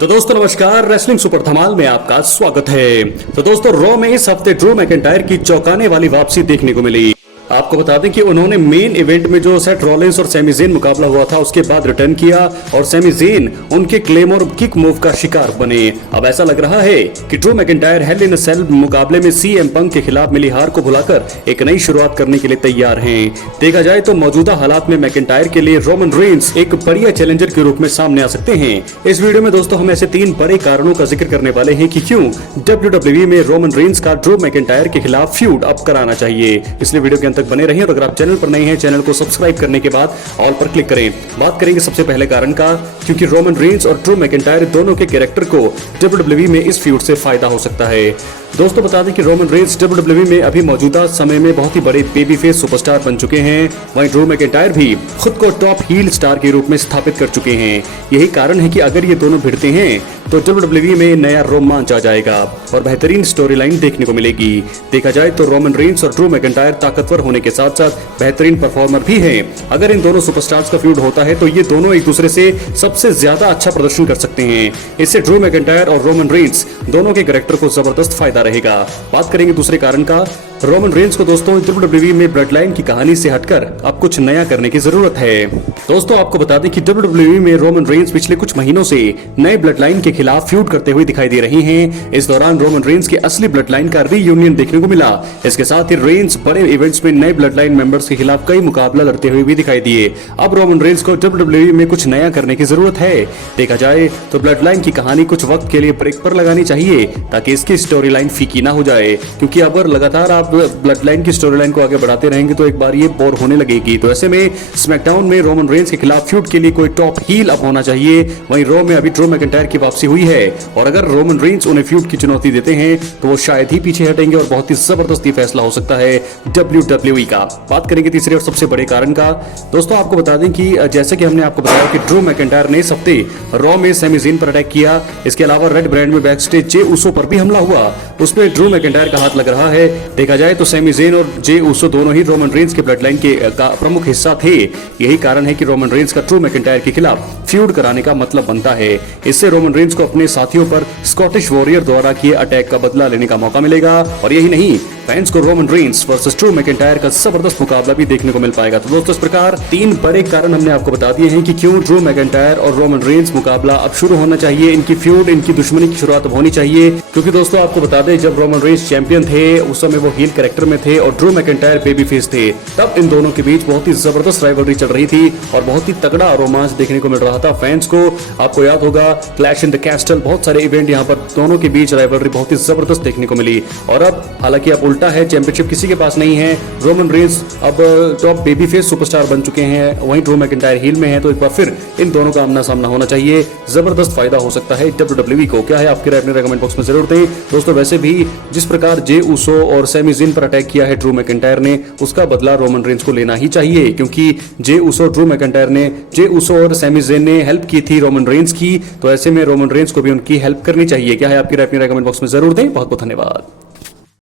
तो दोस्तों नमस्कार, रेसलिंग सुपर धमाल में आपका स्वागत है। तो दोस्तों रॉ में इस हफ्ते ड्रू मैकिंटायर की चौंकाने वाली वापसी देखने को मिली। आपको बता दें कि उन्होंने मेन इवेंट में जो सेथ रॉलिंस और सैमी ज़ेन मुकाबला हुआ था उसके बाद रिटर्न किया और सैमी ज़ेन उनके क्लेमोर किक मूव का शिकार बने। अब ऐसा लग रहा है कि ड्रू मैकिंटायर हेल इन अ सेल मुकाबले में सीएम पंक के खिलाफ मिली हार को भुलाकर एक नई शुरुआत करने के लिए तैयार हैं। देखा जाए तो मौजूदा हालात में मैकिंटायर के लिए रोमन रेंस एक बढ़िया चैलेंजर के रूप में सामने आ सकते हैं। इस वीडियो में दोस्तों हम ऐसे 3 बड़े कारणों का जिक्र करने वाले हैं कि क्यों WWE में रोमन रेंस का ड्रू मैकिंटायर के खिलाफ फ्यूड अप कराना चाहिए। इसलिए वीडियो के अंत तक बने रहिए और अगर आप चैनल पर नए हैं चैनल को सब्सक्राइब करने के बाद ऑल पर क्लिक करें। बात करेंगे सबसे पहले कारण का, क्योंकि रोमन रेंस और ड्रू मैकिंटायर दोनों के कैरेक्टर को WWE में इस फ्यूड से फायदा हो सकता है। दोस्तों बता दें कि रोमन रेंस WWE में अभी मौजूदा समय में बहुत ही बड़े बेबी फेस सुपरस्टार बन चुके हैं। वहीं ड्रू मैकिंटायर भी खुद को टॉप हील स्टार के रूप में स्थापित कर चुके हैं। यही कारण है कि अगर ये दोनों भिड़ते हैं तो WWE में नया रोमांच आ जाएगा और बेहतरीन स्टोरी लाइन देखने को मिलेगी। देखा जाए तो रोमन रेंस और ड्रू मैकिंटायर ताकतवर होने के साथ साथ बेहतरीन परफॉर्मर भी हैं। अगर इन दोनों सुपरस्टार्स का फ्यूड होता है तो ये दोनों एक दूसरे से सबसे ज्यादा अच्छा प्रदर्शन कर सकते हैं। इससे ड्रू मैकिंटायर और रोमन रेंस दोनों के कैरेक्टर को जबरदस्त फायदा रहेगा। बात करेंगे दूसरे कारण का। रोमन रेंस को दोस्तों WWE में ब्लड लाइन की कहानी से हटकर अब कुछ नया करने की जरूरत है। दोस्तों आपको बता दें कि WWE में रोमन रेंस पिछले कुछ महीनों से नए ब्लड लाइन के खिलाफ फ्यूड करते हुए दिखाई दे रही हैं। इस दौरान रोमन रेंस की असली ब्लड लाइन का रीयूनियन देखने को मिला। इसके साथ ही रेंस बड़े इवेंट्स में नए ब्लड लाइन मेंबर्स के खिलाफ कई मुकाबला लड़ते हुए भी दिखाई दिए। अब रोमन रेंस को WWE में कुछ नया करने की जरूरत है। देखा जाए तो ब्लड लाइन की कहानी कुछ वक्त के लिए ब्रेक पर लगानी चाहिए ताकि इसकी स्टोरी लाइन फीकी ना हो जाए, क्योंकि अगर लगातार आप ब्लड लाइन की स्टोरी लाइन को आगे बढ़ाते रहेंगे तो एक बार ये बोर होने लगेगी। तो ऐसे में स्मैकडाउन में रोमन रेंस के खिलाफ फ्यूड के लिए कोई टॉप हील अप होना चाहिए। वहीं रॉ में अभी ड्रू मैकिंटायर की वापसी हुई है और अगर रोमन रेंस उन्हें फ्यूड की चुनौती देते हैं तो वो शायद ही पीछे हटेंगे और बहुत ही जबरदस्त फैसला हो सकता है WWE का। बात करेंगे तीसरे और सबसे बड़े कारण का। दोस्तों आपको बता दें कि जैसे कि हमने आपको बताया कि ड्रू मैकिंटायर ने इस हफ्ते रॉ में सैमी ज़ेन पर अटैक किया। इसके अलावा रेड ब्रांड में बैकस्टेज जे उसो पर भी हमला हुआ, उसमें ड्रू मैकिंटायर का हाथ लग रहा है। देखा जाए तो सैमी ज़ेन और जे उसो दोनों ही रोमन रेंस के ब्लड लाइन के का प्रमुख हिस्सा थे। यही कारण है कि रोमन रेंस का ड्रू मैकिंटायर के खिलाफ फ्यूड कराने का मतलब बनता है। इससे रोमन रेंस को अपने साथियों पर स्कॉटिश वॉरियर द्वारा किए अटैक का बदला लेने का मौका मिलेगा और यही नहीं, फैंस को Roman Reigns versus Drew McIntyre का जबरदस्त मुकाबला भी देखने को मिल पाएगा। तो दोस्तों इस प्रकार 3 बड़े कारण हमने आपको बता दिए हैं कि क्यों ड्रू मैकिंटायर और रोमन रेंस मुकाबला अब शुरू होना चाहिए। इनकी फ्यूड, इनकी दुश्मनी की शुरुआत अब होनी चाहिए, क्योंकि दोस्तों आपको बता दें जब रोमन रेंस चैंपियन थे उस समय वो हील कैरेक्टर में थे और ड्रू मैकिंटायर बेबी फेस थे। तब इन दोनों के बीच बहुत ही जबरदस्त राइवलरी चल रही थी और बहुत ही तगड़ा रोमांच देखने को मिल रहा था फैंस को। आपको याद होगा क्लैश इन द कैस्टल, बहुत सारे इवेंट यहाँ पर दोनों के बीच राइवलरी बहुत ही जबरदस्त देखने को मिली। और अब हालांकि अब उल्टा है, चैंपियनशिप किसी के पास नहीं है। रोमन रेंस अब टॉप बेबी फेस सुपरस्टार बन चुके हैं, वहीं ड्रू मैकिंटायर हील में है। तो एक बार फिर इन दोनों का आमना सामना होना चाहिए, जबरदस्त फायदा हो सकता है WWE को। क्या है आपकी राय, अपने कमेंट बॉक्स में जरूर दें। दोस्तों वैसे भी जिस प्रकार जे उसो और सैमी ज़ेन पर अटैक किया है ड्रू मैकिंटायर ने, उसका बदला रोमन रेंस को लेना ही चाहिए, क्योंकि जे उसो ड्रू मैकिंटायर ने जे उसो और सैमी ज़ेन ने हेल्प की थी रोमन रेंस की। तो ऐसे में रोमन रेंस को भी उनकी हेल्प करनी चाहिए। क्या है आपकी राय, अपनी राय कमेंट बॉक्स में जरूर दें। बहुत बहुत धन्यवाद।